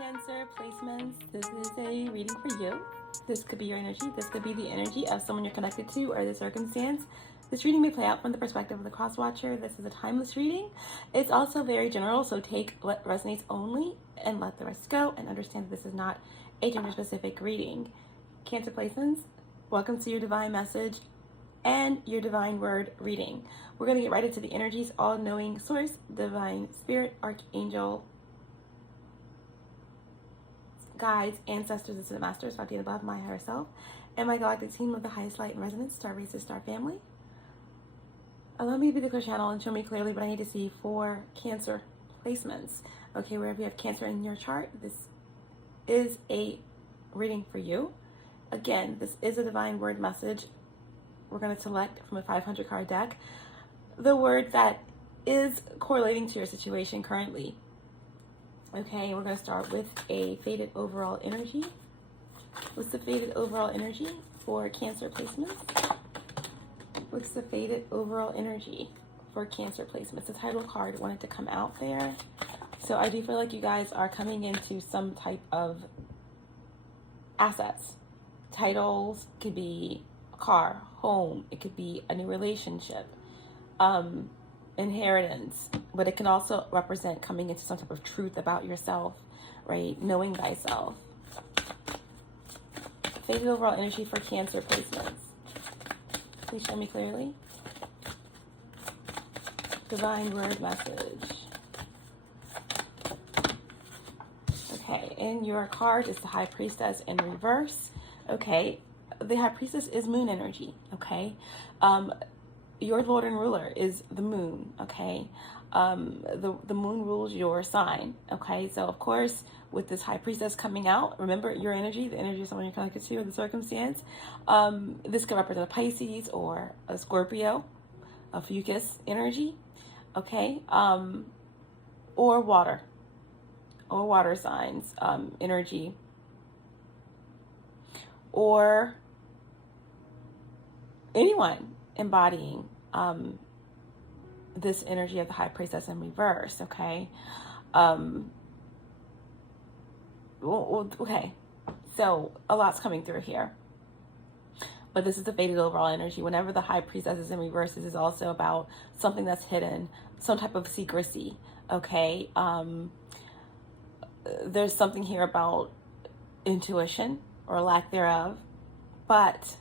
Cancer placements. This is a reading for you. This could be your energy. This could be the energy of someone you're connected to or the circumstance. This reading may play out from the perspective of the cross watcher. This is a timeless reading. It's also very general, so take what resonates only and let the rest go, and understand that this is not a gender-specific reading. Cancer placements, welcome to your divine message and your divine word reading. We're going to get right into the energies, all-knowing source, divine spirit, archangel, guides, ancestors, and masters, Vati above, my higher self, and my galactic team of the highest light and resonance, star races, star family. Allow me to be the clear channel and show me clearly what I need to see for Cancer placements. Okay, wherever you have Cancer in your chart, this is a reading for you. Again, this is a divine word message. We're going to select from a 500 card deck the word that is correlating to your situation currently. Okay, we're going to start with a faded overall energy. What's the faded overall energy for Cancer placements? What's the faded overall energy for Cancer placements? The title card wanted to come out there. So I do feel like you guys are coming into some type of assets. Titles could be a car, home. It could be a new relationship. Inheritance, but it can also represent coming into some type of truth about yourself, right? Knowing thyself. Faded overall energy for Cancer placements. Please show me clearly. Divine word message. Okay, in your card is the High Priestess in reverse. Okay, the High Priestess is moon energy. Okay, your Lord and ruler is the moon, okay? The moon rules your sign, okay? So, of course, with this High Priestess coming out, remember your energy, the energy of someone you're connected to, or the circumstance. This could represent a Pisces or a Scorpio, a Fucus energy, okay? Or water signs energy. Or anyone embodying this energy of the High Priestess in reverse, okay? Okay, so a lot's coming through here. But this is the faded overall energy. Whenever the High Priestess is in reverse, this is also about something that's hidden, some type of secrecy, okay? There's something here about intuition or lack thereof, but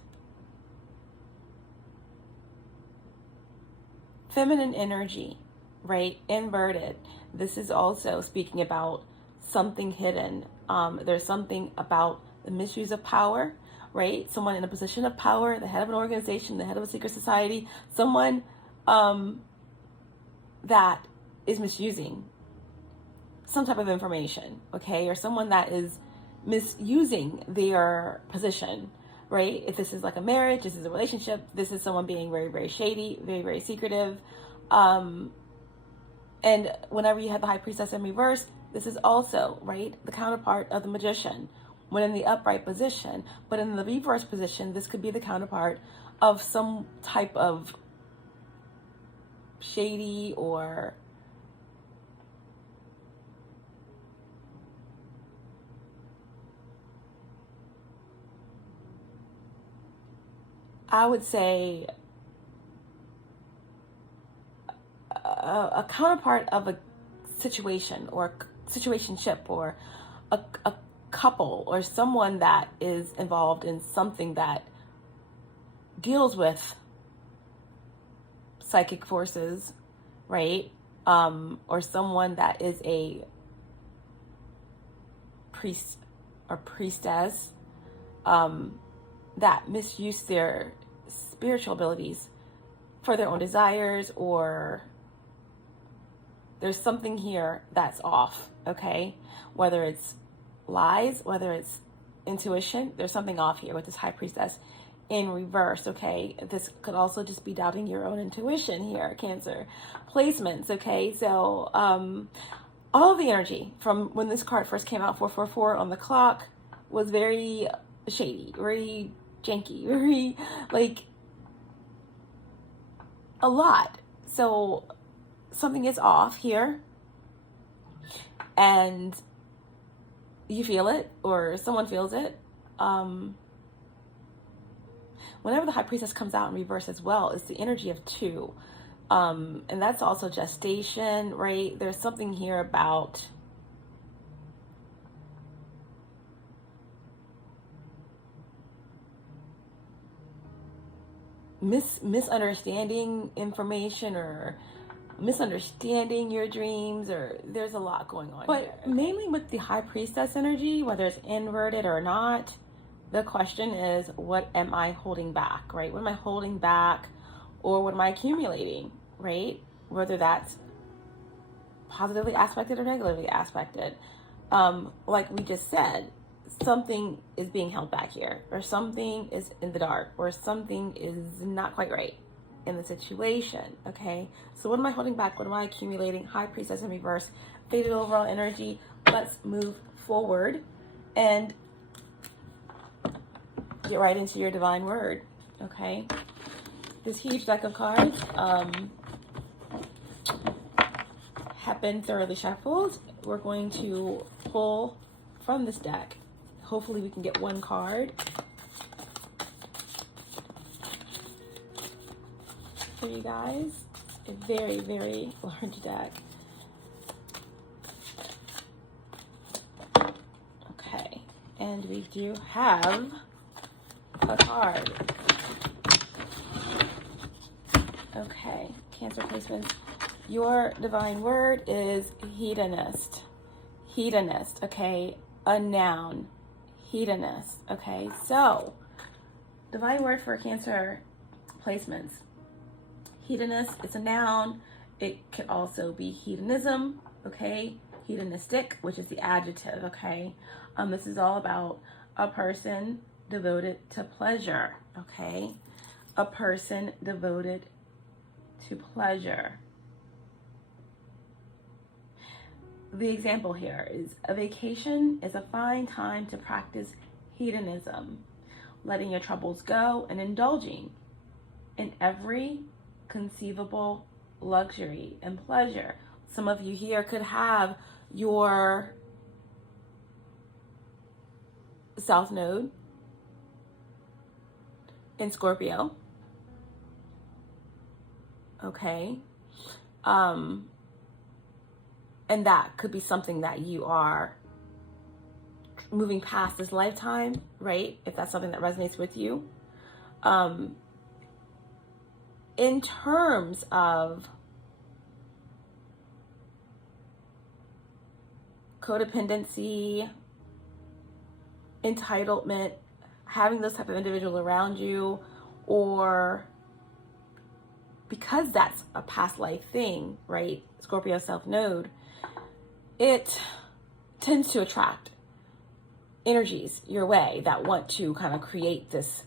feminine energy, right? Inverted. This is also speaking about something hidden. There's something about the misuse of power, right? Someone in a position of power, the head of an organization, the head of a secret society, someone that is misusing some type of information, okay? Or someone that is misusing their position, right? If this is like a marriage, this is a relationship, this is someone being very, very shady, very, very secretive. And whenever you have the High Priestess in reverse, this is also, right, the counterpart of the Magician when in the upright position. But in the reverse position, this could be the counterpart of some type of shady or I would say a counterpart of a situation or situationship or a couple or someone that is involved in something that deals with psychic forces, right? Or someone that is a priest or priestess that misuse their spiritual abilities for their own desires, or there's something here that's off, okay? Whether it's lies, whether it's intuition, there's something off here with this High Priestess in reverse, okay? This could also just be doubting your own intuition here, Cancer placements, okay? So all of the energy from when this card first came out, 444 on the clock, was very shady, very janky, very like a lot. So something is off here, and you feel it or someone feels it. Whenever the High Priestess comes out in reverse as well, it's the energy of 2. And that's also gestation, right? There's something here about misunderstanding information or misunderstanding your dreams, or there's a lot going on but here. Mainly with the High Priestess energy, whether it's inverted or not, the question is, what am I holding back, right? What am I holding back, or what am I accumulating, right? Whether that's positively aspected or negatively aspected. Like we just said, something is being held back here, or something is in the dark, or something is not quite right in the situation, okay? So what am I holding back? What am I accumulating? High Priestess in reverse, faded overall energy. Let's move forward and get right into your divine word, okay? This huge deck of cards have been thoroughly shuffled. We're going to pull from this deck. Hopefully we can get one card for you guys. A very, very large deck. Okay, and we do have a card. Okay, Cancer placements. Your divine word is hedonist. Hedonist, okay? A noun. Hedonist, okay? So, divine word for Cancer placements. Hedonist, it's a noun. It could also be hedonism, okay? Hedonistic, which is the adjective, okay? This is all about a person devoted to pleasure, okay? A person devoted to pleasure. The example here is a vacation is a fine time to practice hedonism, letting your troubles go and indulging in every conceivable luxury and pleasure. Some of you here could have your South Node in Scorpio. Okay. And that could be something that you are moving past this lifetime, right? If that's something that resonates with you. In terms of codependency, entitlement, having those type of individuals around you, or because that's a past life thing, right? Scorpio South Node, it tends to attract energies your way that want to kind of create this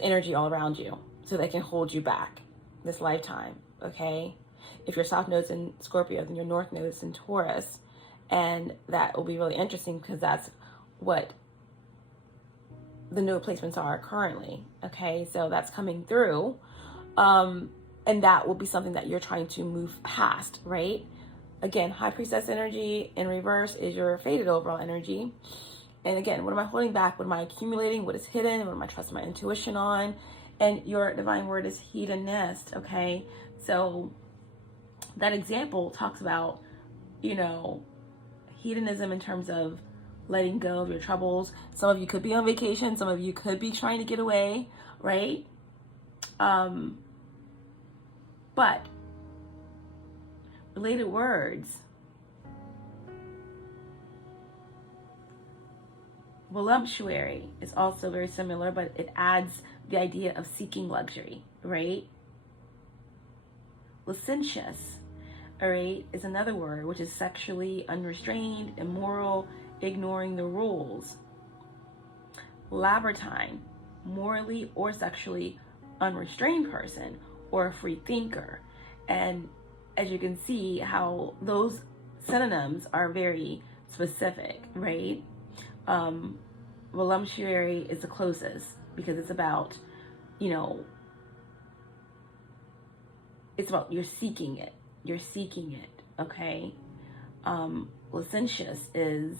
energy all around you so they can hold you back this lifetime, okay? If your South Node's in Scorpio, then your North Node is in Taurus, and that will be really interesting because that's what the node placements are currently, okay? So that's coming through, and that will be something that you're trying to move past, right? Again, High Priestess energy in reverse is your faded overall energy. And again, what am I holding back? What am I accumulating? What is hidden? What am I trusting my intuition on? And your divine word is hedonist, okay? So that example talks about, you know, hedonism in terms of letting go of your troubles. Some of you could be on vacation. Some of you could be trying to get away, right? But related words. Voluptuary is also very similar, but it adds the idea of seeking luxury, right? Licentious, all right, is another word, which is sexually unrestrained, immoral, ignoring the rules. Libertine, morally or sexually unrestrained person, or a free thinker. And as you can see how those synonyms are very specific, right? Voluptuary is the closest because it's about, you know, it's about you're seeking it, okay? Licentious is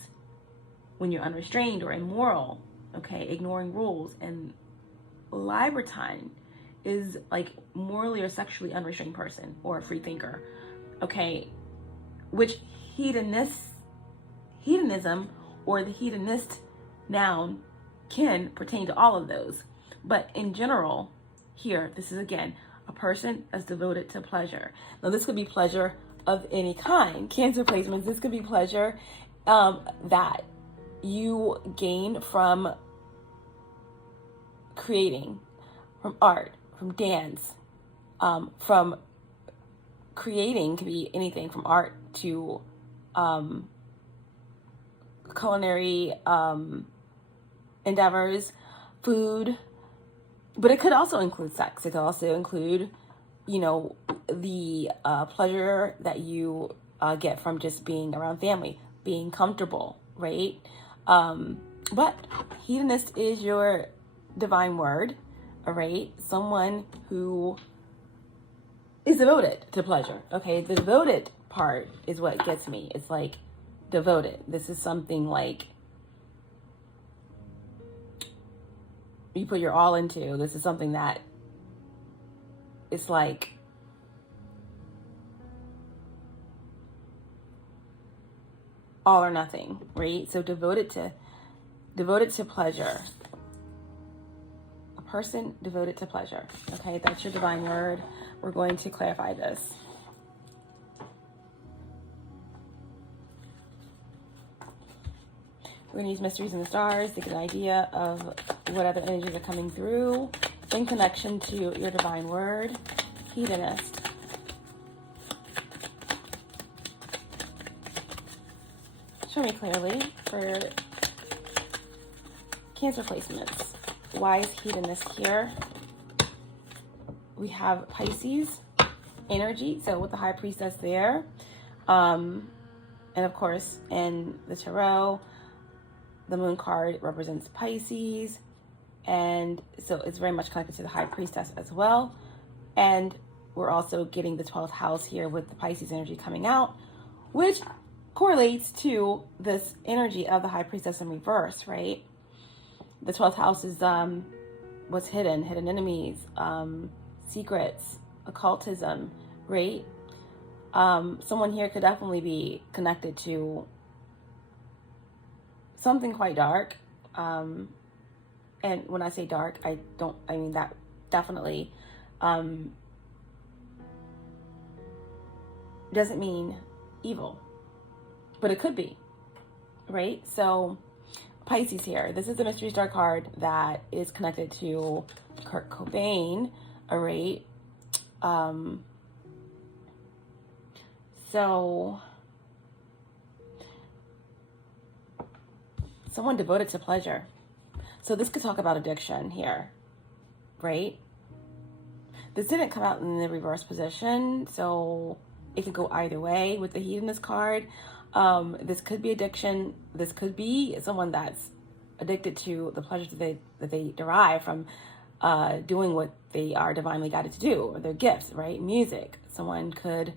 when you're unrestrained or immoral, okay, ignoring rules. And Libertine is like morally or sexually unrestrained person or a free thinker, okay, which hedonism or the hedonist noun can pertain to all of those. But in general, here, this is again, a person as devoted to pleasure. Now, this could be pleasure of any kind. Cancer placements, this could be pleasure that you gain from creating, from art, from dance, from creating, could be anything from art to culinary endeavors, food, but it could also include sex. It could also include, you know, the pleasure that you get from just being around family, being comfortable, right? But hedonist is your divine word, all right? Someone who is devoted to pleasure, okay? The devoted part is what gets me. It's like devoted. This is something like you put your all into. This is something that it's like all or nothing, right? So devoted to pleasure. A person devoted to pleasure. Okay, that's your divine word. We're going to clarify this. We're going to use Mysteries in the Stars to get an idea of what other energies are coming through in connection to your divine word, hedonist. Show me clearly for Cancer placements. Why is hedonist here? We have Pisces energy, so with the High Priestess there. And of course, in the Tarot, the Moon card represents Pisces. And so it's very much connected to the High Priestess as well. And we're also getting the 12th house here with the Pisces energy coming out, which correlates to this energy of the High Priestess in reverse, right? The 12th house is what's hidden enemies, secrets, occultism, right? Someone here could definitely be connected to something quite dark. And when I say dark, I mean that definitely doesn't mean evil, but it could be, right? So Pisces here. This is the Mystery Star card that is connected to Kurt Cobain, all right? So someone devoted to pleasure. So this could talk about addiction here, right? This didn't come out in the reverse position, so it could go either way with the hedonist card. This could be addiction. This could be someone that's addicted to the pleasures that they derive from doing what they are divinely guided to do, or their gifts, right? Music. Someone could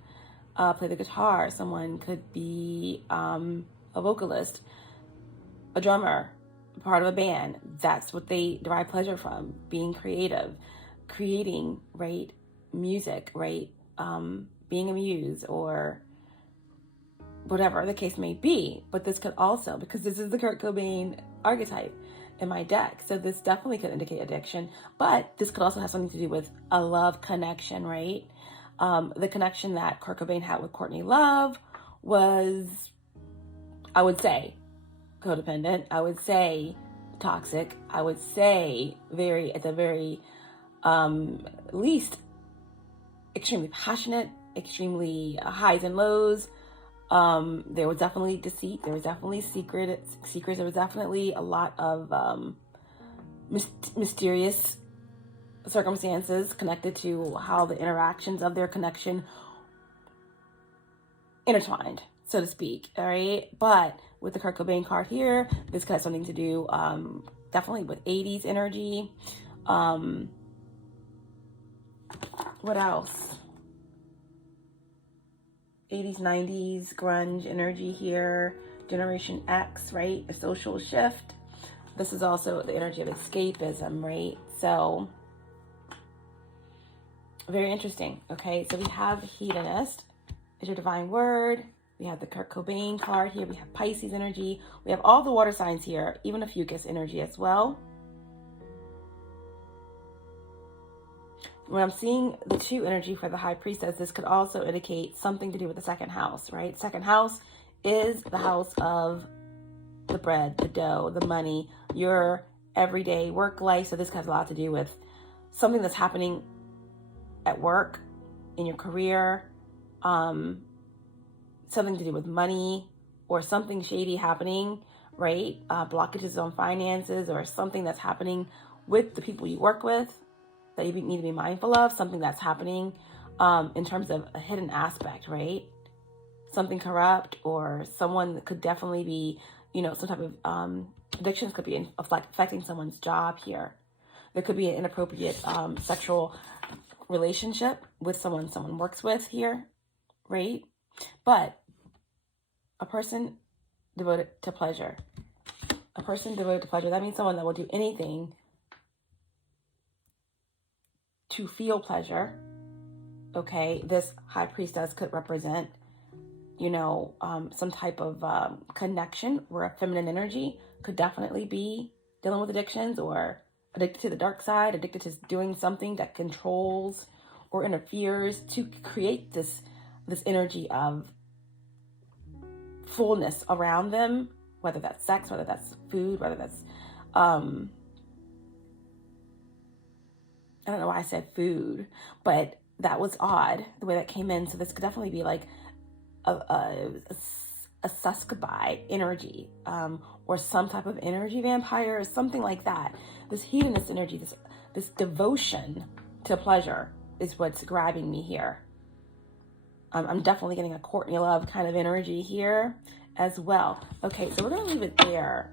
play the guitar. Someone could be a vocalist, a drummer, part of a band. That's what they derive pleasure from, being creative, creating, right? Music, right? Being a muse or whatever the case may be. But this could also, because this is the Kurt Cobain archetype in my deck, so this definitely could indicate addiction, but this could also have something to do with a love connection, right? The connection that Kurt Cobain had with Courtney Love was, I would say, codependent. I would say toxic. I would say at the very least, extremely passionate, extremely highs and lows. There was definitely deceit. There was definitely secrets. There was definitely a lot of mysterious circumstances connected to how the interactions of their connection intertwined, so to speak. All right, but with the Kurt Cobain card here, this could have something to do definitely with 80s energy. What else? 80s, 90s, grunge energy here, Generation X, right? A social shift. This is also the energy of escapism, right? So very interesting. Okay, so we have hedonist is your divine word. We have the Kurt Cobain card here. We have Pisces energy. We have all the water signs here, even a Fucus energy as well. When I'm seeing the 2 energy for the High Priestess, this could also indicate something to do with the second house, right? Second house is the house of the bread, the dough, the money, your everyday work life. So this has a lot to do with something that's happening at work, in your career, something to do with money, or something shady happening, right? Blockages on finances, or something that's happening with the people you work with that you need to be mindful of, something that's happening in terms of a hidden aspect, right? Something corrupt, or someone that could definitely be, you know, some type of addictions could be affecting someone's job here. There could be an inappropriate sexual relationship with someone works with here, right? But a person devoted to pleasure. A person devoted to pleasure, that means someone that will do anything to feel pleasure. Okay, this High Priestess could represent, you know, some type of connection where a feminine energy could definitely be dealing with addictions, or addicted to the dark side, addicted to doing something that controls or interferes to create this energy of fullness around them, whether that's sex, whether that's food, whether that's I don't know why I said food, but that was odd the way that came in. So this could definitely be like a succubine energy, or some type of energy vampire, or something like that. This hedonist energy, this devotion to pleasure is what's grabbing me here. I'm definitely getting a Courtney Love kind of energy here as well. Okay, so we're going to leave it there.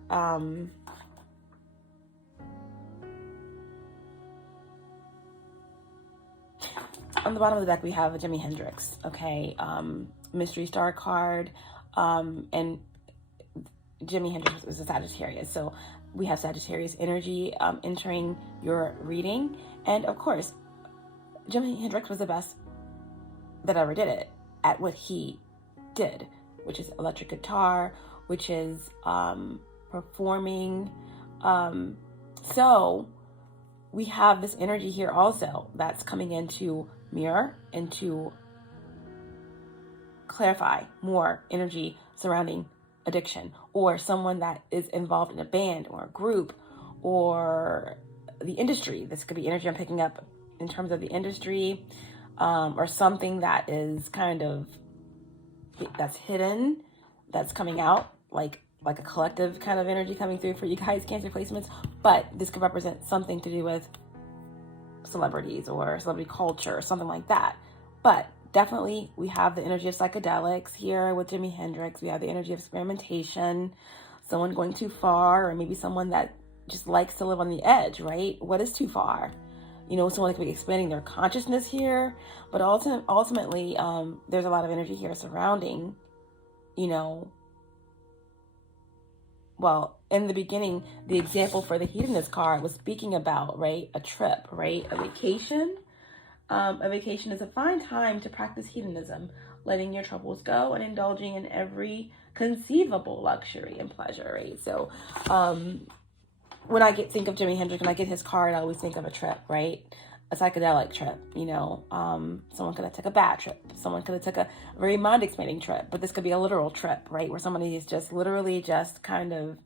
On the bottom of the deck, we have a Jimi Hendrix, okay? Mystery Star card, and Jimi Hendrix is a Sagittarius. So we have Sagittarius energy entering your reading. And of course, Jimi Hendrix was the best that ever did it at what he did, which is electric guitar, which is performing. So we have this energy here also that's coming into mirror and to clarify more energy surrounding addiction, or someone that is involved in a band or a group or the industry. This could be energy I'm picking up in terms of the industry, or something that is kind of, that's hidden, that's coming out, like a collective kind of energy coming through for you guys, Cancer placements. But this could represent something to do with celebrities or celebrity culture or something like that. But definitely we have the energy of psychedelics here with Jimi Hendrix. We have the energy of experimentation, someone going too far, or maybe someone that just likes to live on the edge, right? What is too far? You know, someone that could be expanding their consciousness here. But ultimately, there's a lot of energy here surrounding, you know, well, in the beginning, the example for the hedonist card was speaking about, right, a trip, right, a vacation. A vacation is a fine time to practice hedonism, letting your troubles go and indulging in every conceivable luxury and pleasure, right? So when I think of Jimi Hendrix, when I get his card, I always think of a trip, right? A psychedelic trip, you know. Someone could have took a bad trip. Someone could have took a very mind-expanding trip, but this could be a literal trip, right? Where somebody is just literally just kind of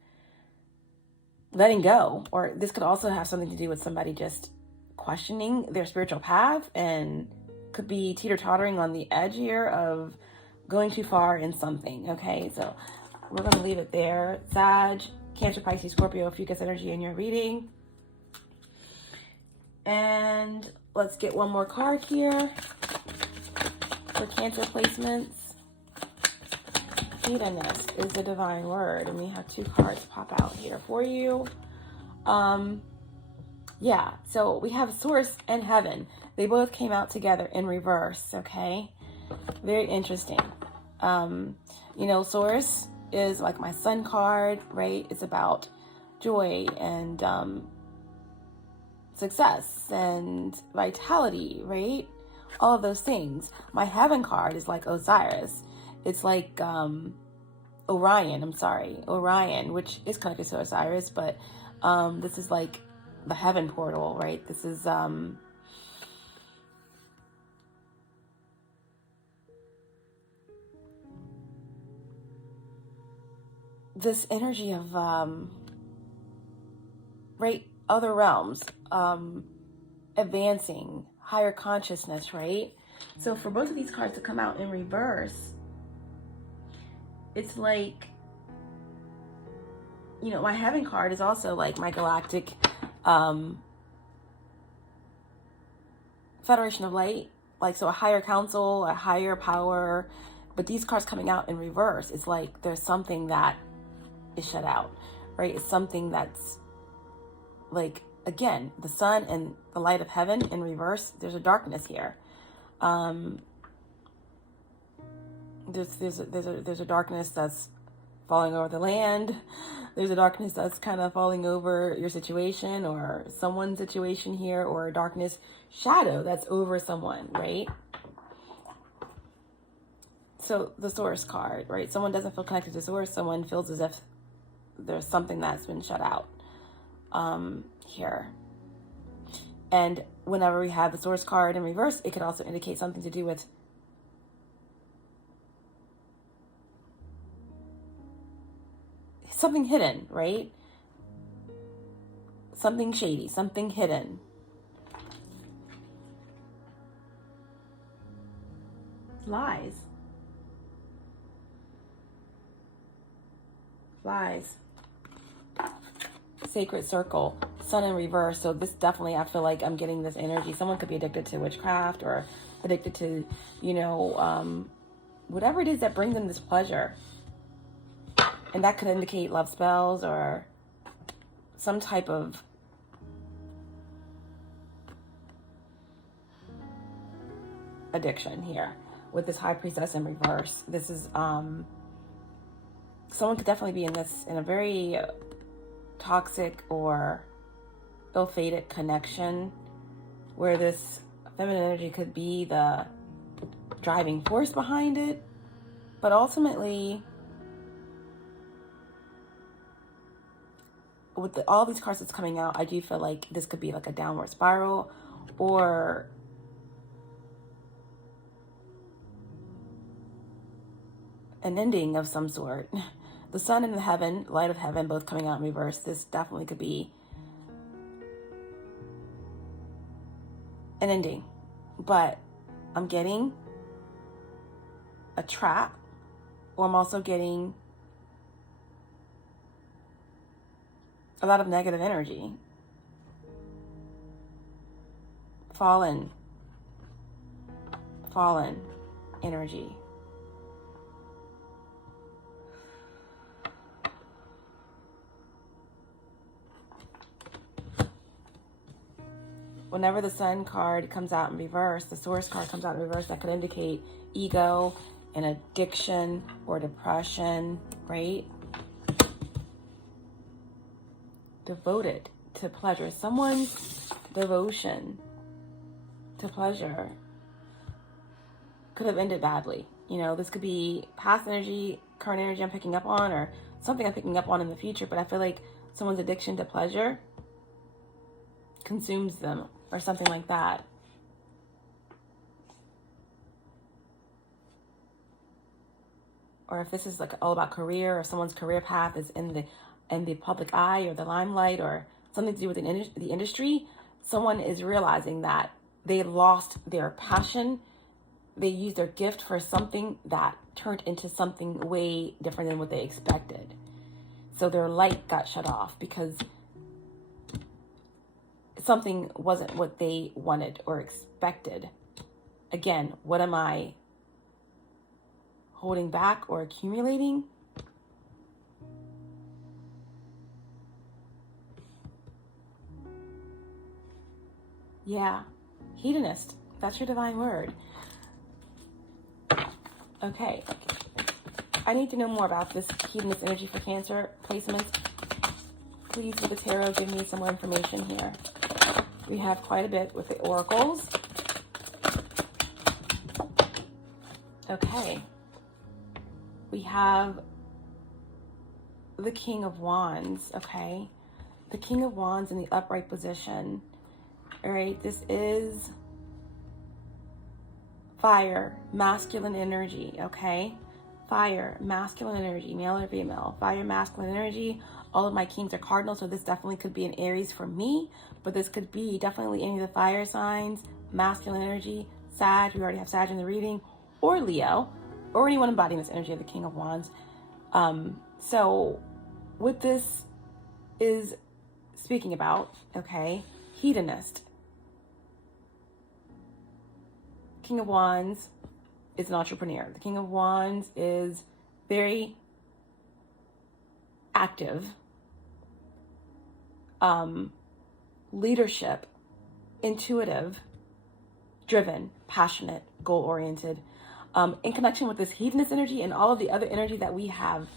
letting go. Or this could also have something to do with somebody just questioning their spiritual path, and could be teeter-tottering on the edge here of going too far in something. Okay, so we're going to leave it there. Sag, Cancer, Pisces, Scorpio, Fucus energy in your reading. And let's get one more card here for Cancer placements. Hedonist is the divine word, and we have 2 cards pop out here for you. Yeah, so we have Source and Heaven. They both came out together in reverse, okay? Very interesting. You know, Source is like my Sun card, right? It's about joy and success and vitality, right? All of those things. My Heaven card is like Osiris. It's like Orion, which is connected to Osiris, but this is like the heaven portal, right? This is this energy of right, other realms, advancing, higher consciousness, right? So for both of these cards to come out in reverse, it's like, you know, my Heaven card is also like my galactic Federation of Light, like, so a higher council, a higher power. But these cards coming out in reverse, it's like there's something that is shut out, right? It's something that's like, again, the sun and the light of heaven in reverse. There's a darkness here. There's a darkness that's falling over the land. There's a darkness that's kind of falling over your situation or someone's situation here, or a darkness shadow that's over someone, right? So the Source card, right? Someone doesn't feel connected to Source. Someone feels as if there's something that's been shut out here. And whenever we have the Source card in reverse, it could also indicate something to do with something hidden, right? Something shady, something hidden. Lies. Sacred circle, sun in reverse. So this definitely, I feel like I'm getting this energy. Someone could be addicted to witchcraft or addicted to, you know, whatever it is that brings them this pleasure. And that could indicate love spells or some type of addiction here with this High Priestess in reverse. This is someone could definitely be in a very toxic or ill-fated connection where this feminine energy could be the driving force behind it. But ultimately, with all these cards that's coming out, I do feel like this could be like a downward spiral or an ending of some sort. The sun and the heaven, light of heaven, both coming out in reverse. This definitely could be an ending. But I'm getting a trap, or I'm also getting a lot of negative energy. Fallen energy. Whenever the sun card comes out in reverse, the Source card comes out in reverse, that could indicate ego and addiction or depression, right? Devoted to pleasure. Someone's devotion to pleasure could have ended badly. You know, this could be past energy, current energy I'm picking up on, or something I'm picking up on in the future, but I feel like someone's addiction to pleasure consumes them or something like that. Or if this is like all about career, or someone's career path is in the public eye or the limelight, or something to do with the industry, someone is realizing that they lost their passion. They used their gift for something that turned into something way different than what they expected. So their light got shut off because something wasn't what they wanted or expected. Again, what am I holding back or accumulating? Yeah, hedonist. That's your divine word. Okay. I need to know more about this hedonist energy for Cancer placements. Please, with the tarot, give me some more information here. We have quite a bit with the oracles. Okay. We have the King of Wands, okay? The King of Wands in the upright position. All right, this is fire, masculine energy, okay? Fire, masculine energy, male or female. Fire, masculine energy. All of my kings are cardinal, so this definitely could be an Aries for me, but this could be definitely any of the fire signs, masculine energy, Sag, we already have Sag in the reading, or Leo, or anyone embodying this energy of the King of Wands. So what this is speaking about, okay, hedonist. King of Wands is an entrepreneur. The King of Wands is very active, leadership, intuitive, driven, passionate, goal-oriented, in connection with this hedonist energy and all of the other energy that we have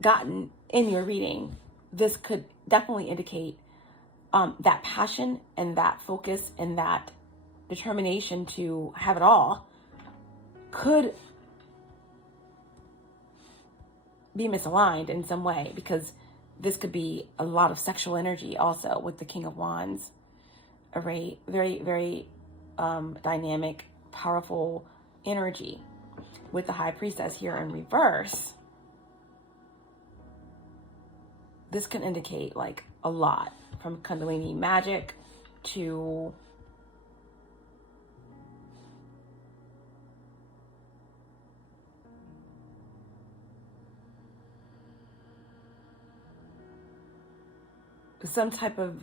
gotten in your reading. This could definitely indicate that passion and that focus and that determination to have it all could be misaligned in some way, because this could be a lot of sexual energy also with the King of Wands. A very, very dynamic, powerful energy with the High Priestess here in reverse. This can indicate like a lot, from Kundalini magic to some type of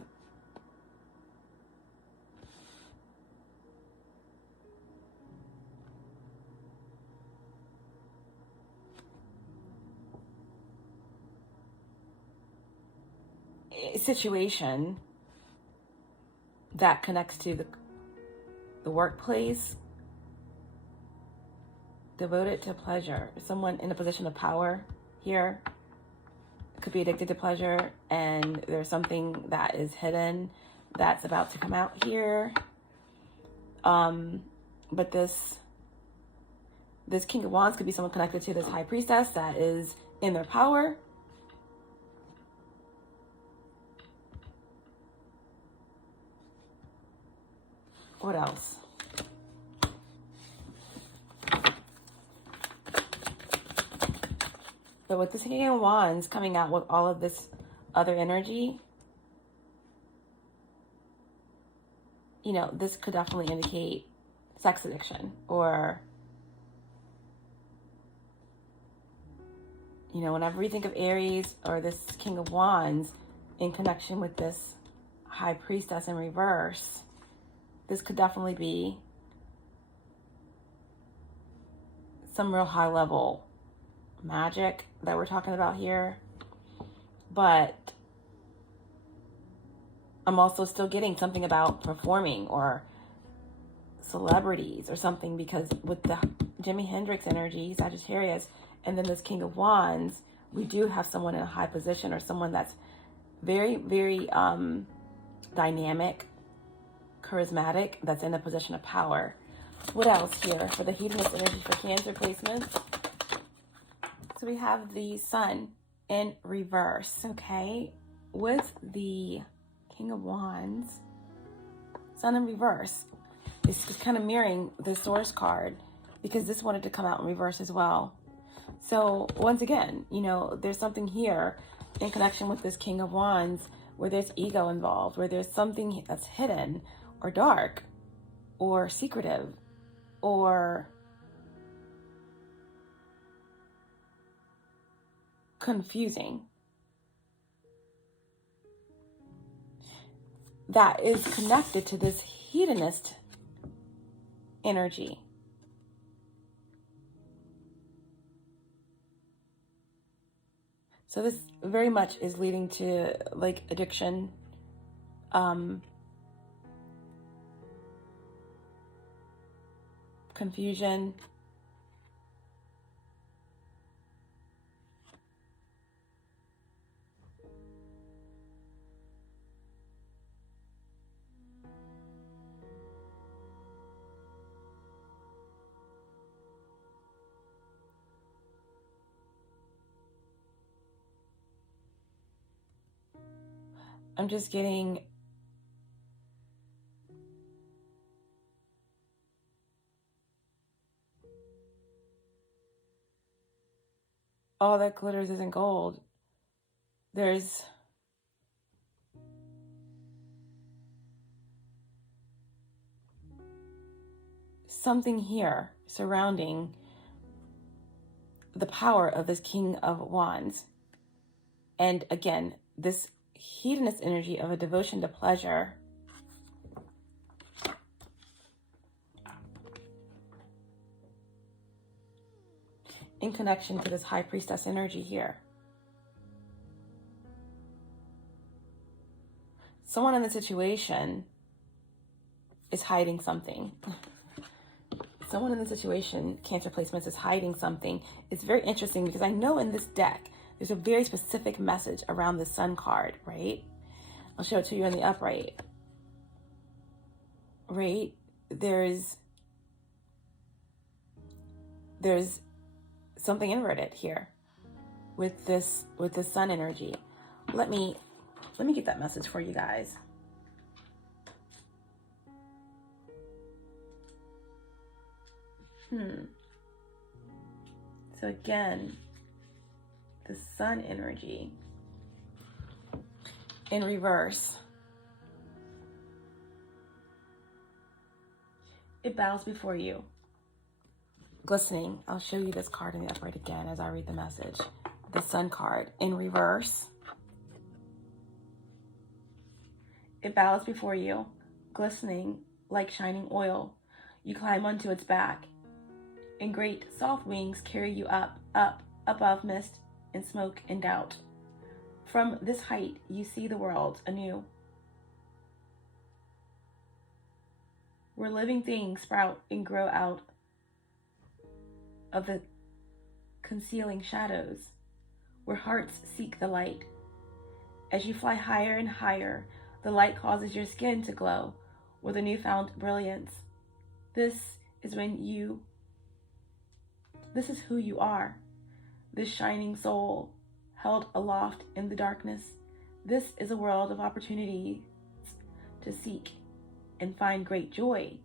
situation that connects to the workplace, devoted to pleasure. Someone in a position of power here could be addicted to pleasure, and there's something that is hidden that's about to come out here. But this King of Wands could be someone connected to this High Priestess that is in their power. What else? But with this King of Wands coming out with all of this other energy, you know, this could definitely indicate sex addiction, or, you know, whenever we think of Aries or this King of Wands in connection with this High Priestess in reverse, this could definitely be some real high level magic that we're talking about here. But I'm also still getting something about performing or celebrities or something, because with the Jimi Hendrix energy, Sagittarius, and then this King of Wands, we do have someone in a high position, or someone that's very, very dynamic, charismatic, that's in a position of power. What else here for the hedonist energy for Cancer placements? So we have the Sun in reverse, okay? With the King of Wands, Sun in reverse. This is kind of mirroring the Source card, because this wanted to come out in reverse as well. So once again, you know, there's something here in connection with this King of Wands where there's ego involved, where there's something that's hidden or dark or secretive or confusing, that is connected to this hedonist energy. So this very much is leading to like addiction, confusion, I'm just getting all that glitters isn't gold. There's something here surrounding the power of this King of Wands. And again, this hedonist energy of a devotion to pleasure in connection to this High Priestess energy here. Someone in the situation is hiding something. Someone in the situation, Cancer placements, is hiding something. It's very interesting because I know in this deck, there's a very specific message around the Sun card, right? I'll show it to you in the upright. Right? There's something inverted here with this Sun energy. Let me get that message for you guys. So again, the Sun energy in reverse. It bows before you, glistening. I'll show you this card in the upright again as I read the message. The Sun card in reverse. It bows before you, glistening like shining oil. You climb onto its back, and great soft wings carry you up, up, above mist and smoke and doubt. From this height, you see the world anew, where living things sprout and grow out of the concealing shadows, where hearts seek the light. As you fly higher and higher, the light causes your skin to glow with a newfound brilliance. This is who you are, this shining soul held aloft in the darkness. This is a world of opportunities to seek and find great joy.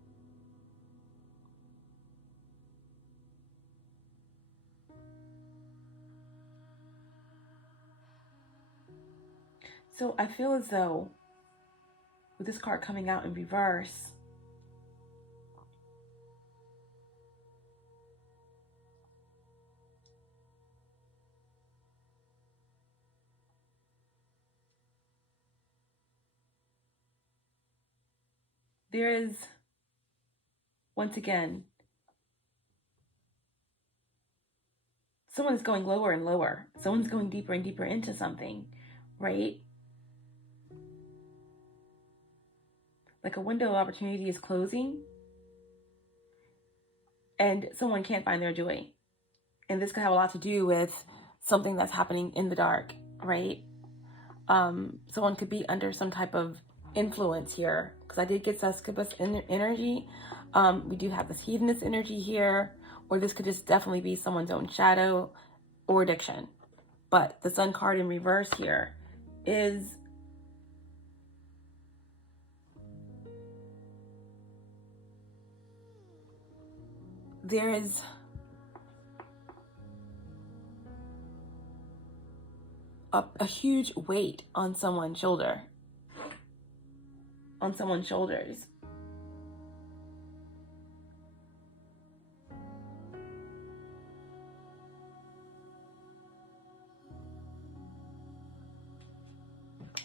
So I feel as though with this card coming out in reverse, there is, once again, someone's going lower and lower. Someone's going deeper and deeper into something, right? Like a window of opportunity is closing and someone can't find their joy. And this could have a lot to do with something that's happening in the dark, right? Someone could be under some type of influence here, because I did get succubus energy. We do have this hedonist energy here, or this could just definitely be someone's own shadow or addiction. But the Sun card in reverse here is there is a huge weight on someone's shoulder, on someone's shoulders.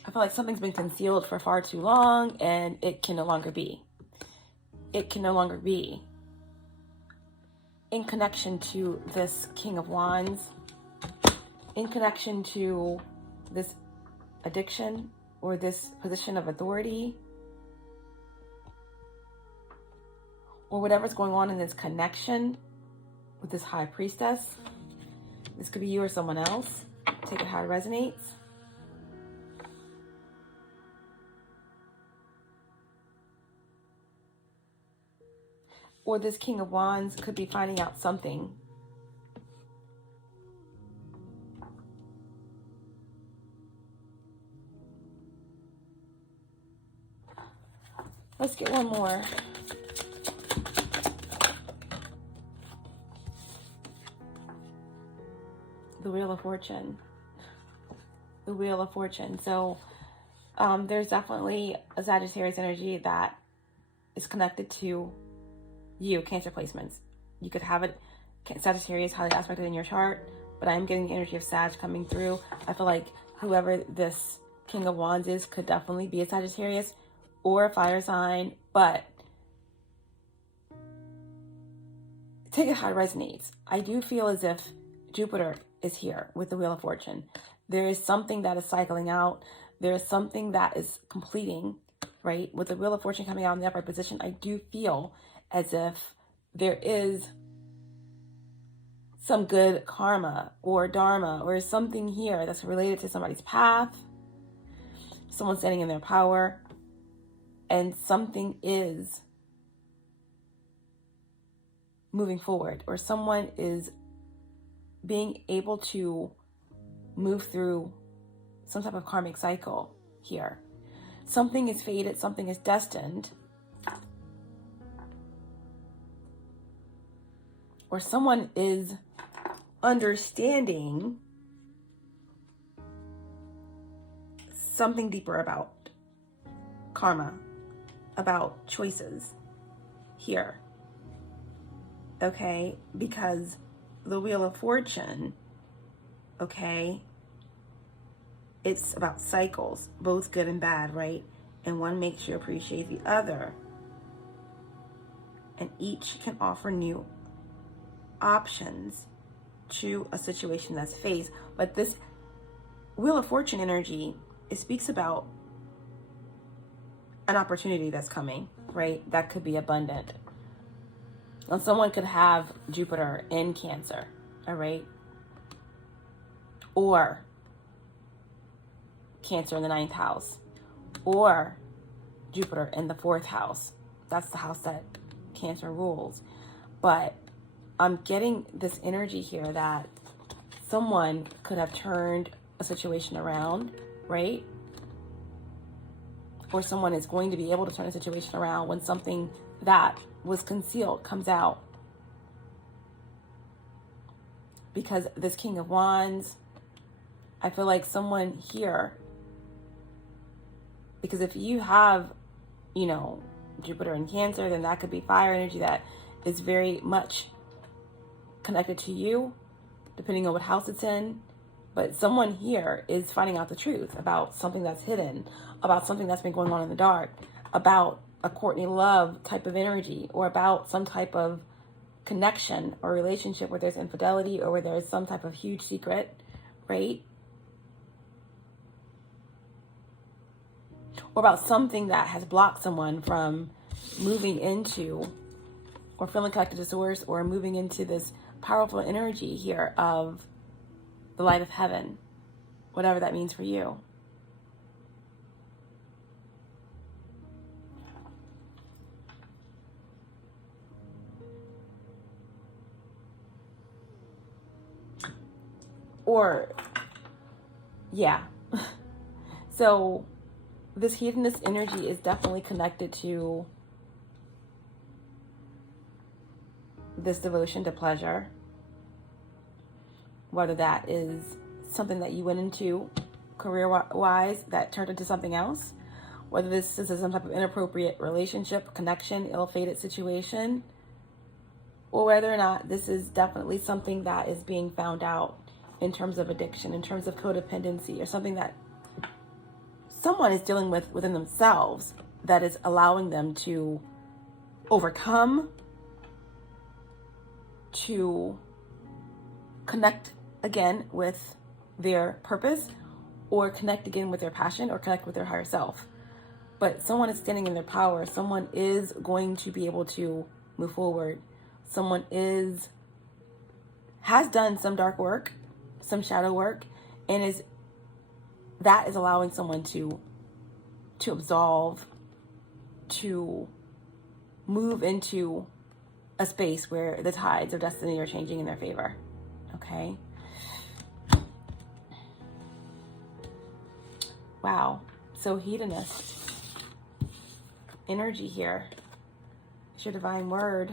I feel like something's been concealed for far too long and it can no longer be. It can no longer be. In connection to this King of Wands, in connection to this addiction or this position of authority, or whatever's going on in this connection with this High Priestess. This could be you or someone else. Take it how it resonates. Or this King of Wands could be finding out something Let's get one more. The Wheel of Fortune. The Wheel of Fortune. So there's definitely a Sagittarius energy that is connected to you, Cancer placements. You could have it, Sagittarius highly aspected in your chart, but I'm getting the energy of Sag coming through. I feel like whoever this King of Wands is could definitely be a Sagittarius or a fire sign, but take it how it resonates. I do feel as if Jupiter is here with the Wheel of Fortune. There is something that is cycling out. There is something that is completing, right? With the Wheel of Fortune coming out in the upright position, I do feel as if there is some good karma or dharma or something here that's related to somebody's path, someone standing in their power, and something is moving forward, or someone is being able to move through some type of karmic cycle here. Something is fated, something is destined, or someone is understanding something deeper about karma, about choices here. Okay, because the Wheel of Fortune, okay, it's about cycles, both good and bad, right? And one makes you appreciate the other. And each can offer new options to a situation that's faced. But this Wheel of Fortune energy, it speaks about an opportunity that's coming, right? That could be abundant. And someone could have Jupiter in Cancer, all right? Or Cancer in the 9th house, or Jupiter in the 4th house. That's the house that Cancer rules. But I'm getting this energy here that someone could have turned a situation around, right? Or someone is going to be able to turn a situation around when something that was concealed comes out. Because this King of Wands, I feel like someone here, because if you have, you know, Jupiter in Cancer, then that could be fire energy that is very much connected to you, depending on what house it's in. But someone here is finding out the truth about something that's hidden, about something that's been going on in the dark, about a Courtney Love type of energy, or about some type of connection or relationship where there's infidelity or where there's some type of huge secret, right? Or about something that has blocked someone from moving into or feeling connected to source, or moving into this powerful energy here of the light of heaven, whatever that means for you. Or, yeah. So this hedonist energy is definitely connected to this devotion to pleasure. Whether that is something that you went into career-wise that turned into something else. Whether this is some type of inappropriate relationship, connection, ill-fated situation. Or whether or not this is definitely something that is being found out in terms of addiction, in terms of codependency, or something that someone is dealing with within themselves that is allowing them to overcome, to connect again with their purpose, or connect again with their passion, or connect with their higher self. But someone is standing in their power. Someone is going to be able to move forward. Someone has done some dark work, some shadow work, and is allowing someone to absolve, to move into a space where the tides of destiny are changing in their favor. Okay. Wow. So hedonist. energy here. It's your divine word.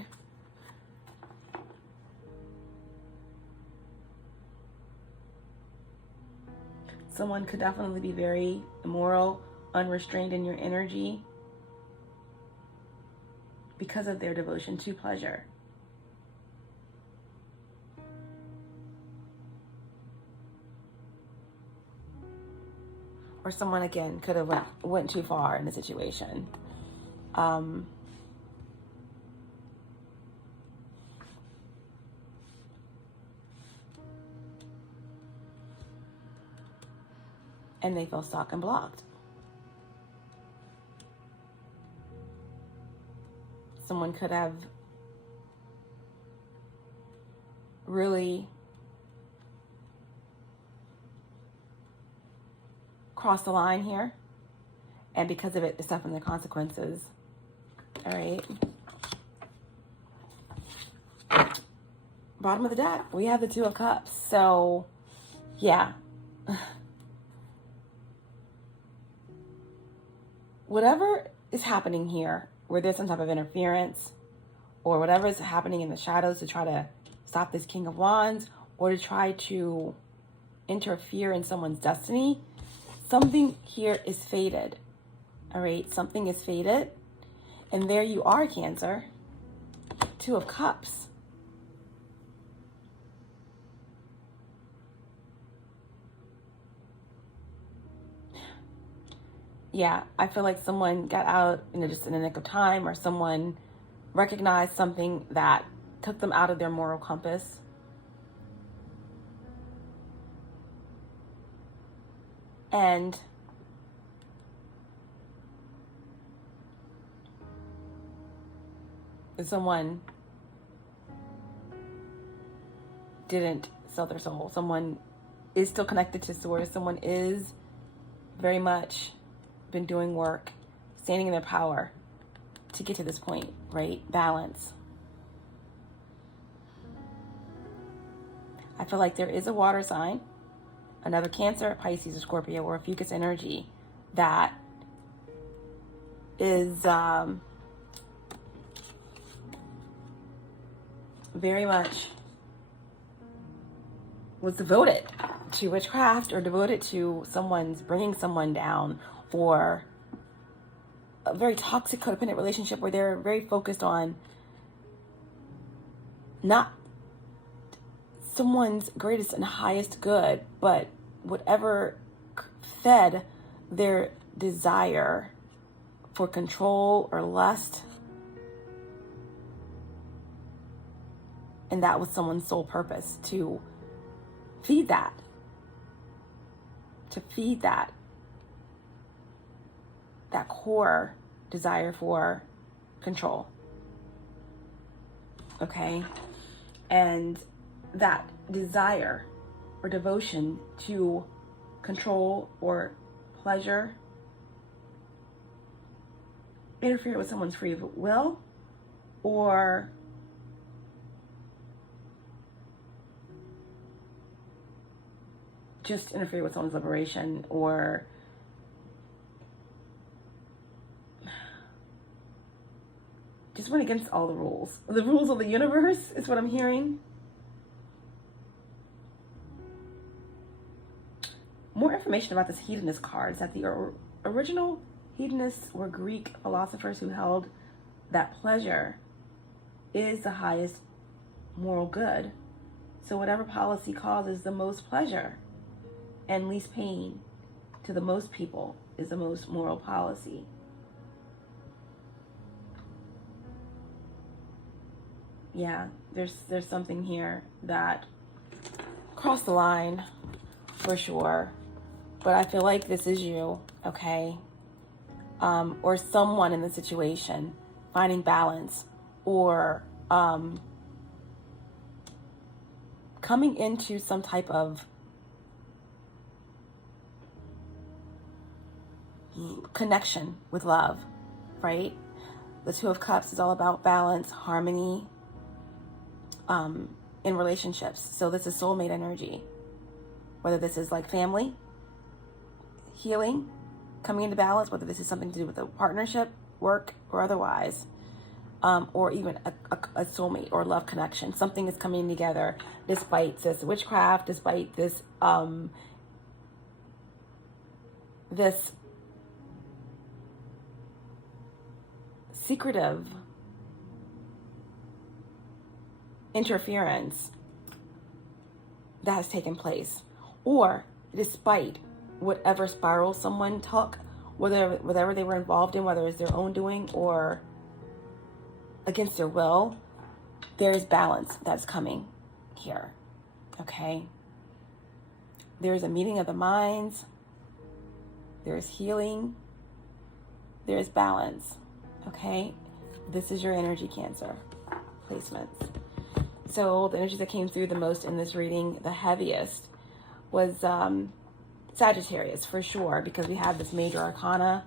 Someone could definitely be very immoral, unrestrained in your energy because of their devotion to pleasure. Or someone, again, could have went too far in the situation. And they feel stuck and blocked. Someone could have really crossed the line here, and because of it, they're suffering the consequences. All right. Bottom of the deck, we have the Two of Cups. So, yeah. Whatever is happening here, where there's some type of interference, or whatever is happening in the shadows to try to stop this King of Wands, or to try to interfere in someone's destiny, something here is fated. All right, something is fated. And there you are, Cancer. Two of Cups. Yeah, I feel like someone got out, just in the nick of time, or someone recognized something that took them out of their moral compass. And someone didn't sell their soul. Someone is still connected to source. Someone is very much been doing work, standing in their power to get to this point, right? Balance. I feel like there is a water sign, another Cancer, Pisces, or Scorpio, or a Fucus energy that is very much was devoted to witchcraft, or devoted to someone's bringing someone down, or a very toxic codependent relationship where they're very focused on not someone's greatest and highest good, but whatever fed their desire for control or lust. And that was someone's sole purpose, to feed that. To feed that core desire for control. Okay? And that desire or devotion to control or pleasure interfere with someone's free will, or just interfere with someone's liberation, or just went against all the rules. The rules of the universe is what I'm hearing. More information about this hedonist card is that the original hedonists were Greek philosophers who held that pleasure is the highest moral good. So whatever policy causes the most pleasure and least pain to the most people is the most moral policy. Yeah, there's something here that crossed the line for sure. But I feel like this is you, okay? Or someone in the situation finding balance, or coming into some type of connection with love, right? The Two of Cups is all about balance, harmony, in relationships. So this is soulmate energy. Whether this is like family, healing, coming into balance, whether this is something to do with a partnership, work or otherwise, or even a soulmate or love connection. Something is coming together despite this witchcraft, despite this this secretive interference that has taken place, or despite whatever spiral someone took, whatever they were involved in, whether it's their own doing or against their will, there is balance that's coming here, okay? There's a meeting of the minds, there's healing, there's balance, okay? This is your energy, Cancer placements. So the energies that came through the most in this reading, the heaviest, was Sagittarius, for sure, because we have this major arcana.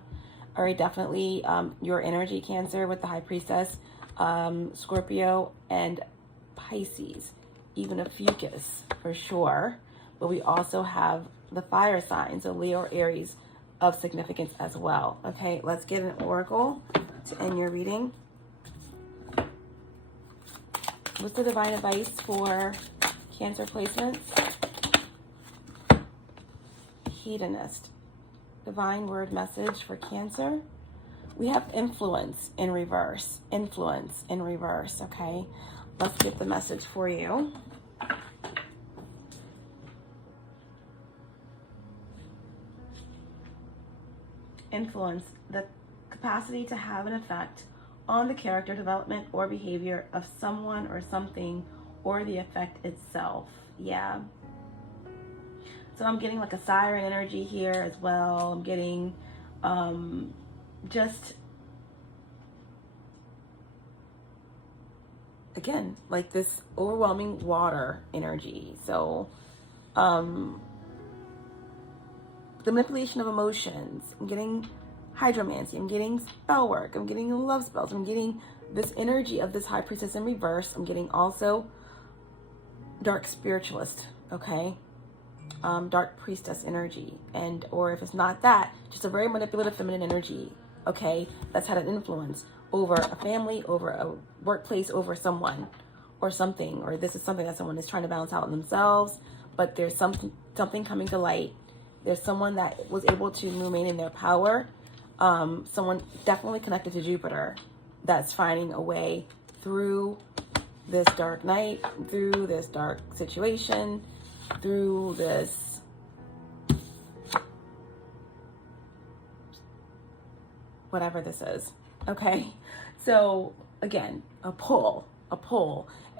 All right, definitely your energy, Cancer, with the High Priestess, Scorpio, and Pisces, even a Fucus, for sure. But we also have the fire signs, so Leo or Aries, of significance as well. Okay, let's get an oracle to end your reading. What's the divine advice for Cancer placements? Hedonist. Divine word message for Cancer. We have influence in reverse. Influence in reverse, okay? Let's get the message for you. Influence, the capacity to have an effect on the character development or behavior of someone or something, or the effect itself. Yeah. So I'm getting like a siren energy here as well. I'm getting just, again, like this overwhelming water energy. So the manipulation of emotions. I'm getting hydromancy. I'm getting spell work. I'm getting love spells. I'm getting this energy of this High Priestess in reverse. I'm getting also dark spiritualist, okay? Dark priestess energy. And, or if it's not that, just a very manipulative feminine energy, okay? That's had an influence over a family, over a workplace, over someone or something. Or this is something that someone is trying to balance out in themselves, but there's something coming to light. There's someone that was able to remain in their power. Someone definitely connected to Jupiter that's finding a way through this dark night, through this dark situation, through this whatever this is, okay? So again, a pull,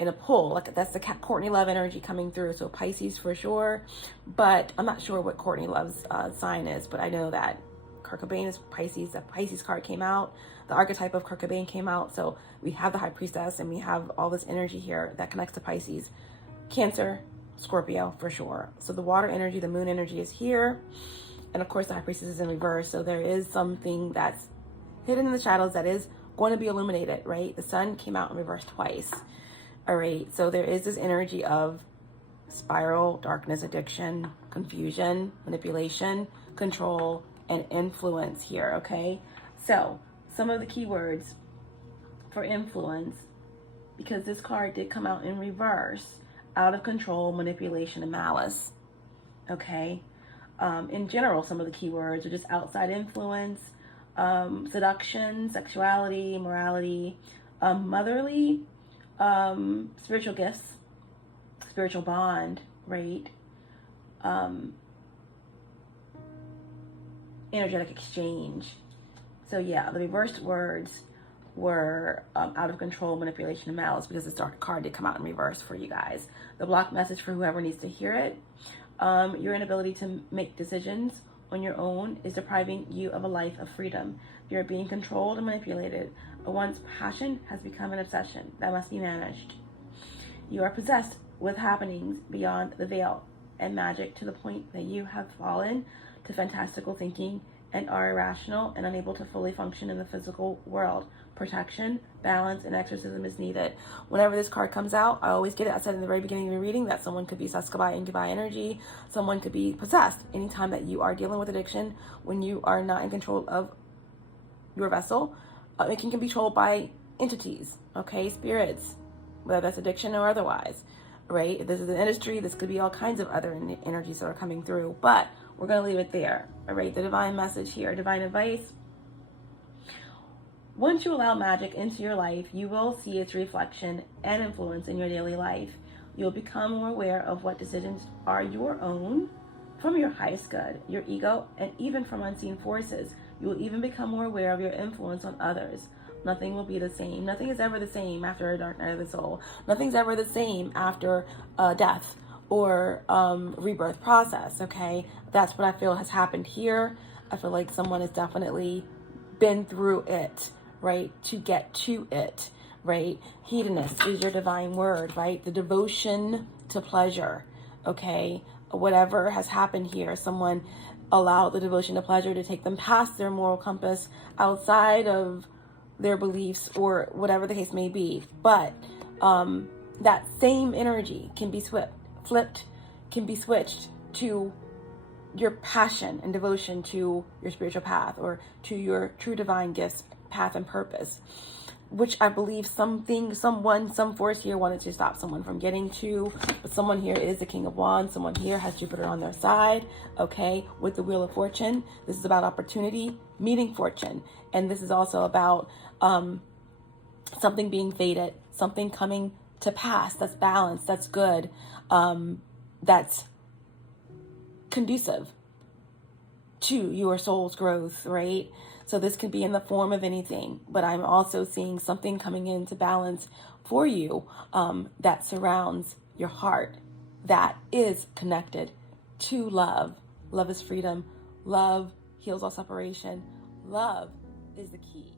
like that's the Courtney Love energy coming through. So Pisces for sure, but I'm not sure what Courtney Love's sign is, but I know that Kurt Cobain is Pisces. The Pisces card came out. The archetype of Kurt Cobain came out. So we have the High Priestess and we have all this energy here that connects to Pisces. Cancer, Scorpio for sure. So the water energy, the moon energy is here. And of course the High Priestess is in reverse. So there is something that's hidden in the shadows that is going to be illuminated, right? The sun came out in reverse twice. All right. So there is this energy of spiral, darkness, addiction, confusion, manipulation, control, and influence here, okay? So some of the keywords for influence, because this card did come out in reverse: out of control, manipulation, and malice, okay? In general, some of the keywords are just outside influence, seduction, sexuality, morality, motherly, spiritual gifts, spiritual bond, right? Energetic exchange. So yeah, the reversed words were out of control, manipulation, and malice, because this dark card did come out in reverse for you guys. The block message for whoever needs to hear it: your inability to make decisions on your own is depriving you of a life of freedom. You're being controlled and manipulated. A once passion has become an obsession that must be managed. You are possessed with happenings beyond the veil and magic, to the point that you have fallen to fantastical thinking and are irrational and unable to fully function in the physical world. Protection, balance, and exorcism is needed. Whenever this card comes out, I always get it. I said in the very beginning of the reading that someone could be succubus, incubi energy. Someone could be possessed. Anytime that you are dealing with addiction, when you are not in control of your vessel, It can be controlled by entities, okay, spirits, whether that's addiction or otherwise, right? If this is an industry, this could be all kinds of other energies that are coming through, but we're going to leave it there, all right? The divine message here, divine advice. Once you allow magic into your life, you will see its reflection and influence in your daily life. You'll become more aware of what decisions are your own from your highest good, your ego, and even from unseen forces. You will even become more aware of your influence on others. Nothing will be the same. Nothing is ever the same after a dark night of the soul. Nothing's ever the same after death or rebirth process, okay? That's what I feel has happened here. I feel like someone has definitely been through it, right, to get to it, right? Hedonist is your divine word, right? The devotion to pleasure, okay? Whatever has happened here, someone allowed the devotion to pleasure to take them past their moral compass, outside of their beliefs or whatever the case may be. But that same energy can be flipped, can be switched to your passion and devotion to your spiritual path or to your true divine gifts, path, and purpose, which I believe some force here wanted to stop someone from getting to. But someone here is the King of Wands. Someone here has Jupiter on their side, okay, with the Wheel of Fortune. This is about opportunity, meeting fortune. And this is also about something being fated, something coming to pass that's balanced, that's good, that's conducive to your soul's growth, right? So this could be in the form of anything, but I'm also seeing something coming into balance for you that surrounds your heart, that is connected to love. Love is freedom. Love heals all separation. Love is the key.